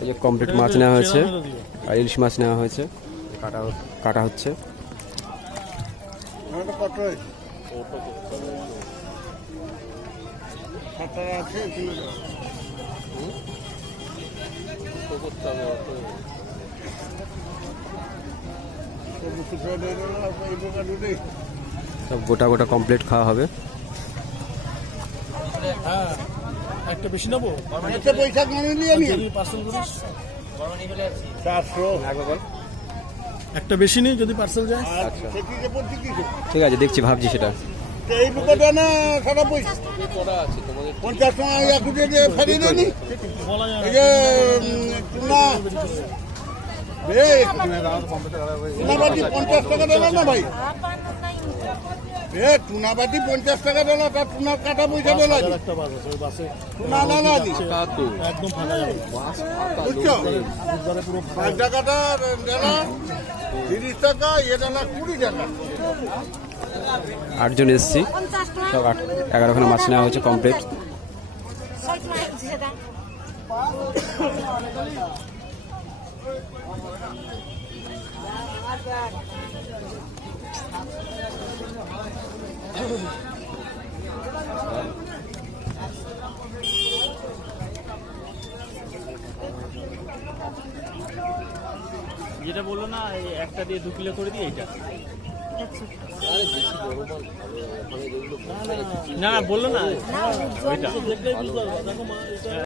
এই যে কমপ্লিট মাছ নেওয়া হয়েছে, আর ইলিশ মাছ নেওয়া হয়েছে, কাটা হচ্ছে। সব গোটা গোটা কমপ্লিট খাওয়া হবে। একটা বেশি নেবো, পয়সা পার্সেল করিস 400। একটা বেশি নেই যদি পার্সেল যায়। আচ্ছা ঠিক আছে, দেখছি, ভাবছি সেটা। এই বুকাটা না সারা পয়সা 50 টাকা একুটে যে ফেরি দেনি এই যে টুনা টুনাবাটি 50 টাকা দিল না ভাই, টুনাবাটি 50 টাকা দিল, তার টুনার কাটা পয়সা দিল টুনা না না একদম ফাঁকা যাবে, বুঝছো? 5 টাকাটা দিল 30 টাকা, এটা না 20 টাকা। 8 জন এসেছি, সব 11খানা মাছ নেওয়া হয়েছে কমপ্লিট। যেটা বললো না একটা দিয়ে 2 কিলো করে দিই, এইটা না বললো না ওইটা।